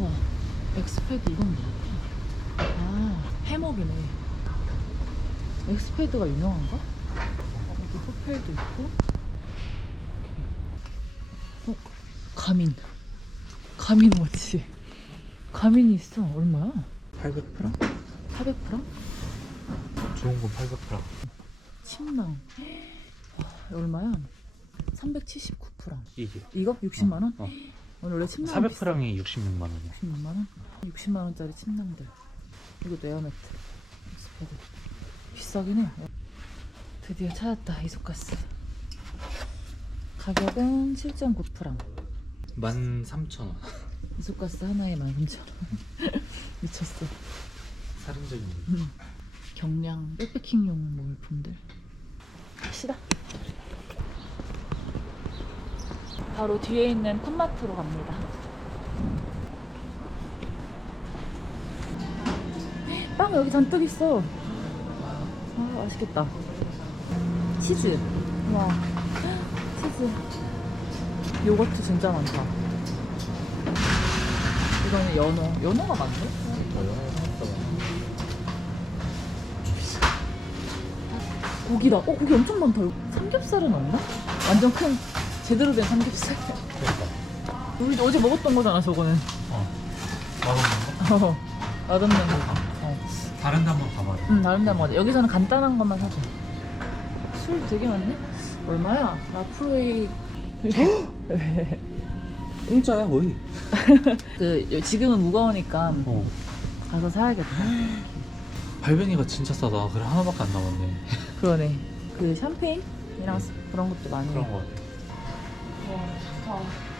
와, 엑스패드 이건 뭐야? 아, 해먹이네. 엑스패드가 유명한가? 여기 호텔도 있고. 어, 가민. 가민 뭐지? 가민이 있어. 얼마야? 800프랑? 400프랑? 좋은 건 800프랑. 침낭. 와, 얼마야? 379프랑. 이게. 이거 60만 원? 어. 오늘 원래 침낭 비싸. 400프랑이 66만 원이야. 66만 원? 60만 원짜리 침낭들. 에어매트. 엑스패드. 비싸긴 해. 드디어 찾았다 이소가스. 가격은 7.9프랑. 13,000원. 이소가스 하나에 13,000원. 미쳤어. 살인적인. 경량 백패킹용 물품들. 갑시다. 바로 뒤에 있는 팜마트로 갑니다. 빵 여기 잔뜩 있어. 아 맛있겠다. 치즈. 와 치즈. 요거트 진짜 많다. 이거는 연어. 연어가 많네. 고기다. 어, 고기 엄청 많다. 삼겹살은 없나? 완전 큰, 제대로 된 삼겹살. 우리 어제 먹었던 거잖아, 저거는. 어. 맛없는 거? 어, 맛없는 거. 어. 다른 데 한번 가봐. 응, 다른 데 먹자. 여기서는 간단한 것만 사자. 술 되게 많네? 얼마야? 라프로이. 왜? 공짜야 거의. 그, 지금은 무거우니까 어. 가서 사야겠다. 발베니가 진짜 싸다. 그래 하나밖에 안 남았네. 그러네. 그 샴페인이랑 그런 것도 많이. 그런 거 같아. 와, 좋다.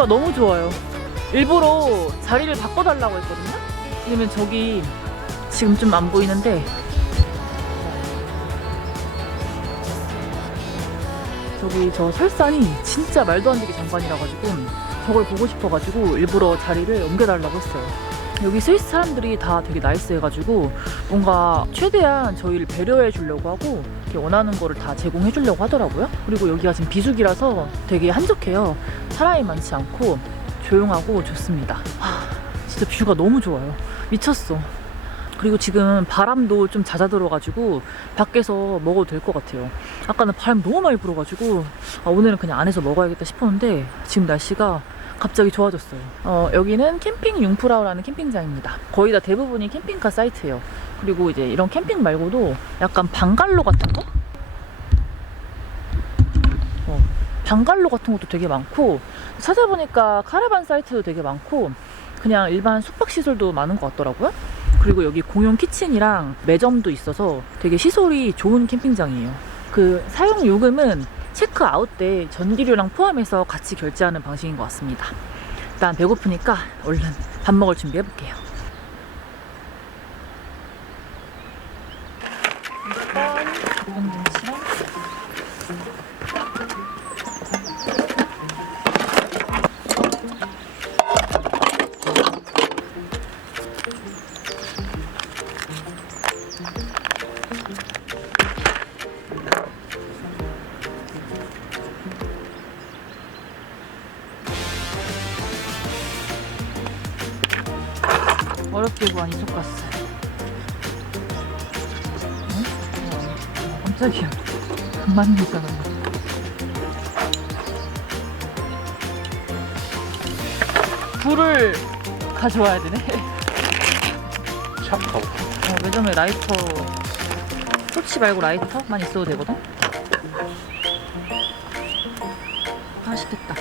뷰가 너무 좋아요. 일부러 자리를 바꿔달라고 했거든요. 왜냐면 저기 지금 좀 안 보이는데 저기 저 설산이 진짜 말도 안 되게 장관이라 가지고 저걸 보고 싶어 가지고 일부러 자리를 옮겨달라고 했어요. 여기 스위스 사람들이 다 되게 나이스해가지고 뭔가 최대한 저희를 배려해 주려고 하고 원하는 거를 다 제공해 주려고 하더라고요. 그리고 여기가 지금 비수기라서 되게 한적해요. 사람이 많지 않고 조용하고 좋습니다. 하, 진짜 뷰가 너무 좋아요. 미쳤어. 그리고 지금 바람도 좀 잦아 들어가지고 밖에서 먹어도 될 것 같아요. 아까는 바람 너무 많이 불어가지고 아, 오늘은 그냥 안에서 먹어야겠다 싶었는데 지금 날씨가 갑자기 좋아졌어요. 어, 여기는 캠핑 융프라우라는 캠핑장입니다. 거의 다 대부분이 캠핑카 사이트예요. 그리고 이제 이런 캠핑 말고도 약간 방갈로 같은 거? 어, 방갈로 같은 것도 되게 많고 찾아보니까 카라반 사이트도 되게 많고 그냥 일반 숙박시설도 많은 것 같더라고요. 그리고 여기 공용 키친이랑 매점도 있어서 되게 시설이 좋은 캠핑장이에요. 그 사용 요금은 체크아웃 때 전기료랑 포함해서 같이 결제하는 방식인 것 같습니다. 일단 배고프니까 얼른 밥 먹을 준비해 볼게요. 되잖아. 불을 가져와야 되네. 샵 가볼까? 어, 매점에 라이터 토치 말고 라이터만 있어도 되거든. 맛있겠다.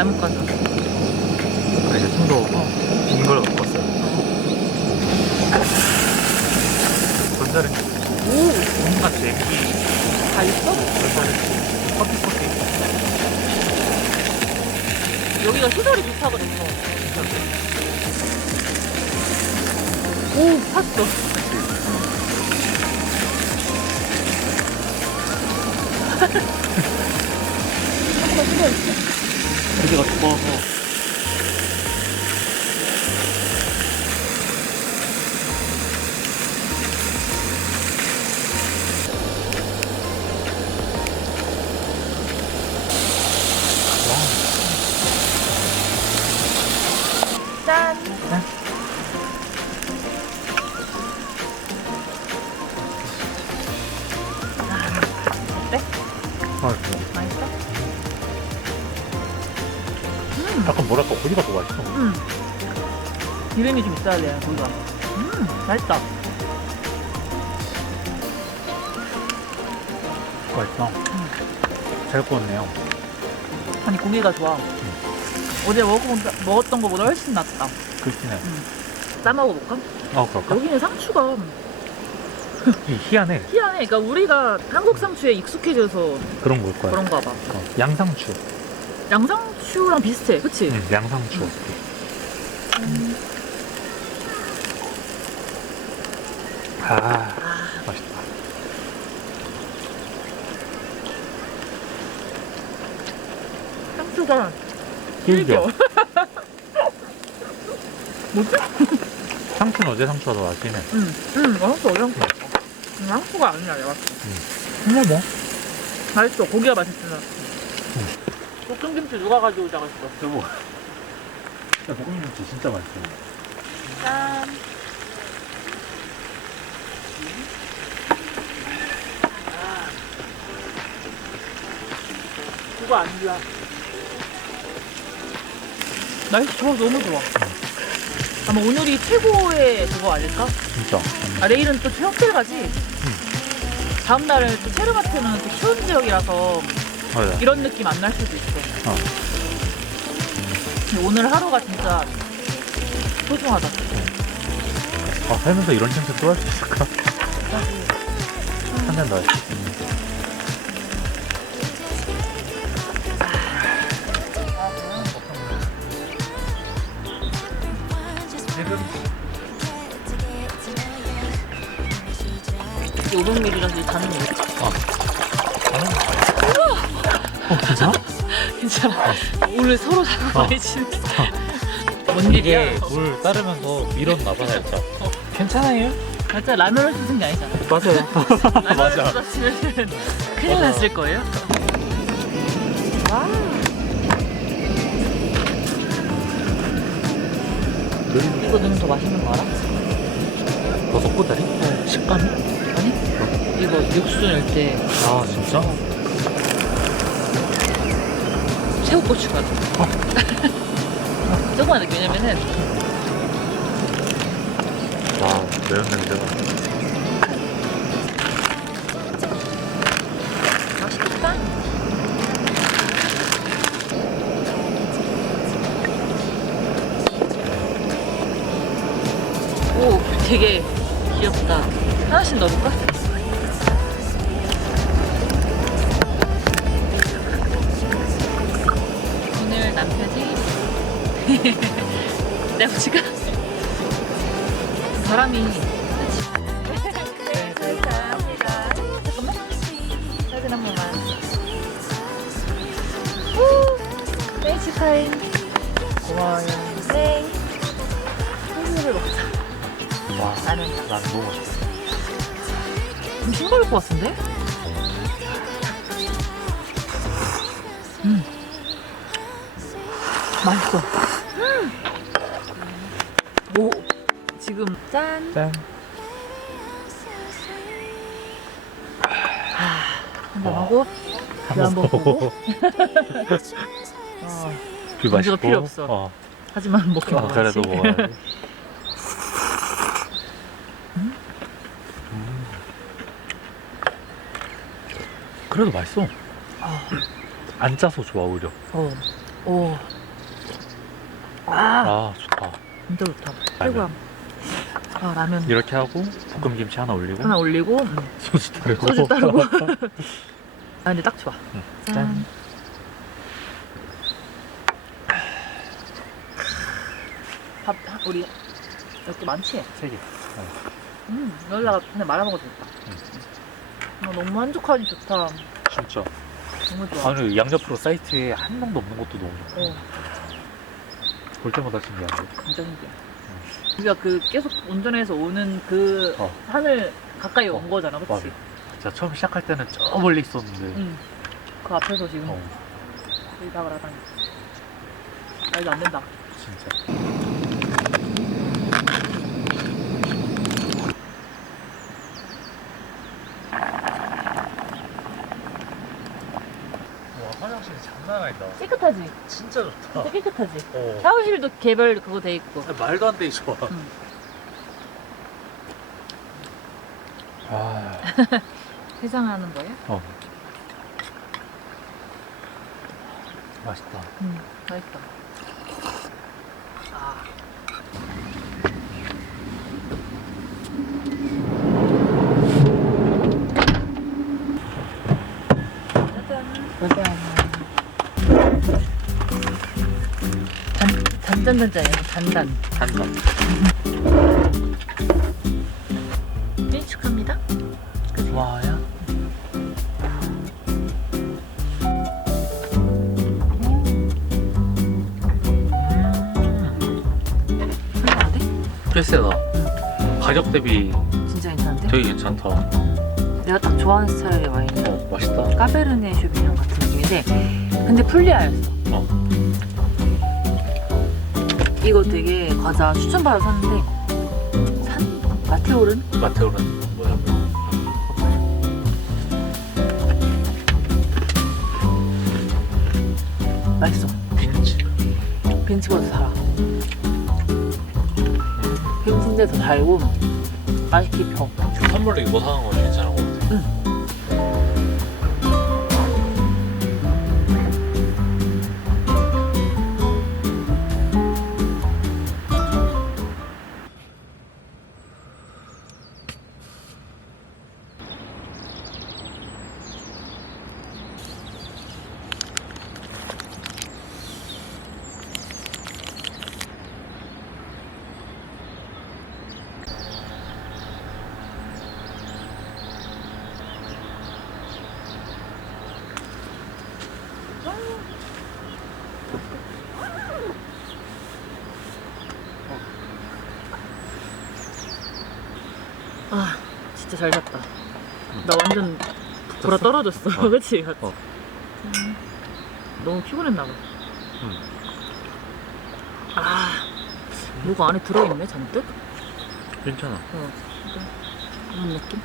잘못 가져. 이제 좀더 긴걸 갖고 왔어요. 전자레인지. 오! 뭔가 냄비. 다 있어? 전자레인지. 커피 커피. 여기가 시설이 좋다고 그랬어. 오, 샀어. 한번 시도해볼 게. 여기가 두꺼워서. 기름이 좀 있어야 돼, 고기가. 음, 맛있다. 맛있어. 잘 구웠네요. 아니, 고기가 좋아. 어제 먹었던, 먹었던 거보다 훨씬 낫다. 그렇긴 해. 싸 먹어볼까? 아, 그럴까? 여기는 상추가 이 희한해. 희한해. 그러니까 우리가 한국 상추에 익숙해져서 그런 걸 거야. 그런가 봐. 어, 양상추. 양상추랑 비슷해, 그치? 응, 양상추. 아, 맛있다. 상추가 길죠? 뭐지? 상추는 어제 상추가 더 맛있네. 응, 응, 상추 어려운 거 같아. 응, 상추가 아니야, 내가. 어머, 뭐? 맛있어, 고기가 맛있잖아. 볶음김치 누가 가져오자고 했어? 여보. 야, 볶음김치 진짜 맛있어. 짠. 그거 아니야. 날씨 좋아, 너무 좋아. 아마 오늘이 최고의 그거 아닐까? 진짜. 아, 내일은 또 호텔 가지? 다음 날은 또 체르마트는 또 추운 지역이라서 맞아. 이런 느낌 안 날 수도 있어. 어. 근데 오늘 하루가 진짜 소중하다. 아, 살면서 이런 텐트 또할 수 있을까? 한잔더 할게. 지금 500ml라서 자는 거 어, 괜찮아? 괜찮아. 오늘 서로 자꾸 어. 많이 지내. 뭔 일이야? 이게 물 따르면서 밀었나 봐, 살짝. 괜찮아요? 진짜 라면을 씻은 게 아니잖아. 맞아요. 라면을 쏟았으면 큰일 맞아. 났을 거예요. 와. 이거 넣으면 더 맛있는 거 알아? 버섯 꼬다리? 식감이? 아니? 이거 육수 낼때아 진짜? 새우고춧가루. 조금만 넣게 왜냐면은 와 매운 냄새가 맛있겠다. 오, 되게 귀엽다. 하나씩 넣어볼까? 오늘 남편이 내 아버지가 잠깐만 사진 한 번만 오, 네 축하해 고마워요 네 한입을 먹자 와 나는 난 너무 맛있어 좀 싱거울 것 같은데? 음 맛있어 음. 오 지금. 짠. 짠. 한잔 하고 뷰 한번 보고. 어, 뷰 맛있고. 필요 없어. 어, 하지만 먹긴 어, 먹어야지. 그래도 먹어야지. 음? 음. 그래도 맛있어. 아, 안 짜서 좋아 오히려. 어, 오. 아, 아 좋다. 진짜 좋다. 최고야. 아, 라면 이렇게 하고 볶음 김치 하나 올리고 하나 올리고, 음, 소주 따르고 소주 따르고. 아, 근데 딱 좋아. 응. 짠. 짠. 밥, 한- 우리 이렇게 많지? 세개 음, 여기다가 그냥 말아 먹어도 되겠다. 아, 너무 만족하니 좋다. 진짜 너무 좋아. 아니 양옆으로 사이트에 한 명도 없는 것도 너무 좋아 어, 볼 때마다 신기한데 진짜 신기해. 우리가 그 계속 운전해서 오는 그 어. 산을 가까이 온 어, 거잖아, 그치? 맞아. 진짜 처음 시작할 때는 저 멀리 있었는데 응. 그 앞에서 지금 어 여기 나가라 다니. 말도 안 된다. 진짜 와 화장실이 장난 아니다 깨끗하지? 진짜 좋다 진짜 깨끗하지? 어. 샤워실도 개별 그거 돼 있고. 아, 말도 안 되게 좋아 응. 아, 해장하는 거예요? 어. 맛있다 응, 맛있다. 아. 짜잔. 단, 단단단짠이야, 단단. 단단 일축합니다. 와야 상관한데? 꽤 세다 가격 대비 진짜 괜찮은데? 되게 괜찮다 내가 딱 좋아하는 스타일의 와인. 어 맛있다 까베르네 슈비뇽 같은 느낌인데 근데 풀리아였어. 어. 이거 되게 과자 추천받아 샀는데 산 마테오른 마테오는 뭐야 맛있어. 빈치 벤치보다 달아. 벤치인데 더 달고 맛이 깊어. 선물로 이거 사는 거 같아 진짜 잘 잤다. 나 완전 돌아 떨어졌어. 어. 그치? 어. 음, 너무 피곤했나 봐. 응. 아 뭐가 안에 들어있네 잔뜩? 괜찮아 어. 그런 느낌?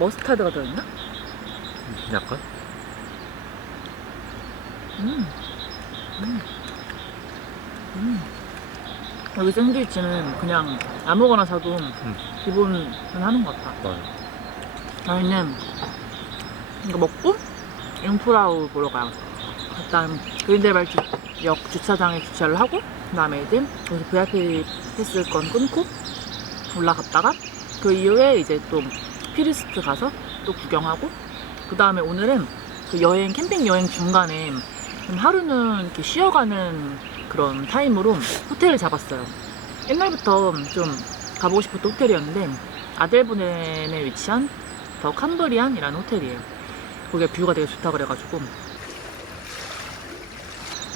머스타드가 들어있나? 약간? 음. 음. 음. 여기 샌드위치는 그냥 아무거나 사도 기본은 하는 것 같아. 맞아. 저희는 이거 먹고 융프라우 보러 가요. 일단 그린델발역 주차장에 주차를 하고 그다음에 이제 여기서 VIP 패스권 끊고 올라갔다가 그 이후에 이제 또 피리스트 가서 또 구경하고 그 다음에 오늘은 그 여행 캠핑 여행 중간에 좀 하루는 이렇게 쉬어가는 그런 타임으로 호텔을 잡았어요. 옛날부터 좀 가보고 싶었던 호텔이었는데 아델보넨에 위치한 더 캄브리안이라는 호텔이에요. 거기가 뷰가 되게 좋다 그래가지고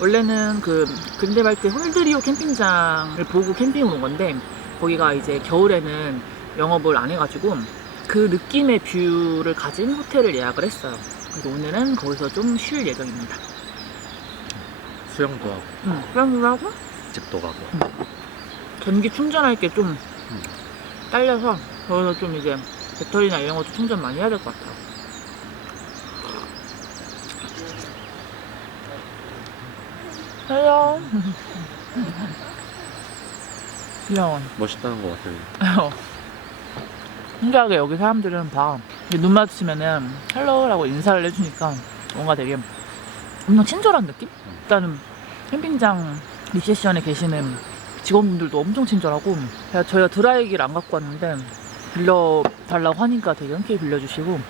원래는 그 근데발트 홀드리오 캠핑장을 보고 캠핑을 온 건데 거기가 이제 겨울에는 영업을 안 해가지고 그 느낌의 뷰를 가진 호텔을 예약을 했어요. 그래서 오늘은 거기서 좀 쉴 예정입니다. 수영도 하고 응, 그런 하고 집도 가고. 전기 충전할 게좀 딸려서 거기서 좀 이제 배터리나 이런 것도 충전 많이 해야 될 것 같아요. 헬로. 귀여워. 멋있다는 것 같아요. 신기하게 여기 사람들은 다눈 마주치면은 헬로라고 인사를 해주니까 뭔가 되게 엄청 친절한 느낌? 일단은 캠핑장 리셉션에 계시는 직원분들도 엄청 친절하고 제가 저희가 드라이기를 안 갖고 왔는데 빌려 달라고 하니까 되게 흔쾌히 빌려주시고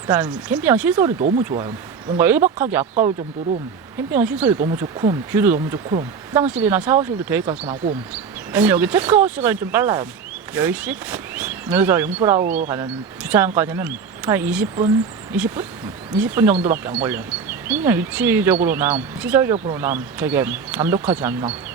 일단 캠핑장 시설이 너무 좋아요 뭔가 1박 하기 아까울 정도로 캠핑장 시설이 너무 좋고 뷰도 너무 좋고 화장실이나 샤워실도 되게 깔끔하고 왜냐면 여기 체크아웃 시간이 좀 빨라요 10시? 여기서 융프라우 가는 주차장까지는 한 20분? 20분? 20분 정도밖에 안 걸려요. 그냥 위치적으로나 시설적으로나 되게 완벽하지 않나.